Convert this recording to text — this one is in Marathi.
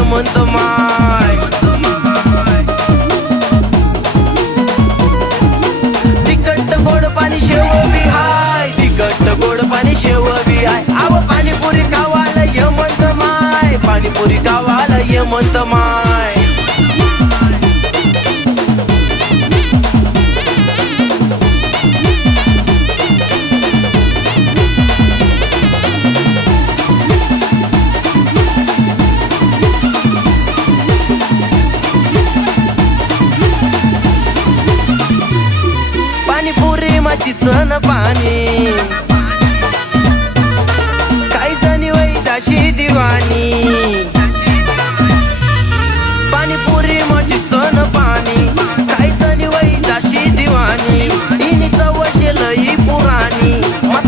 यमंत माय. तिखट गोड पाणी शेव बी हाय, तिखट गोड पाणी शेव बी हाय. आव पाणीपुरी खावाला यमंत माय, पाणीपुरी खावाला यमंत माय. पाणीपुरी माझी चण पाणी,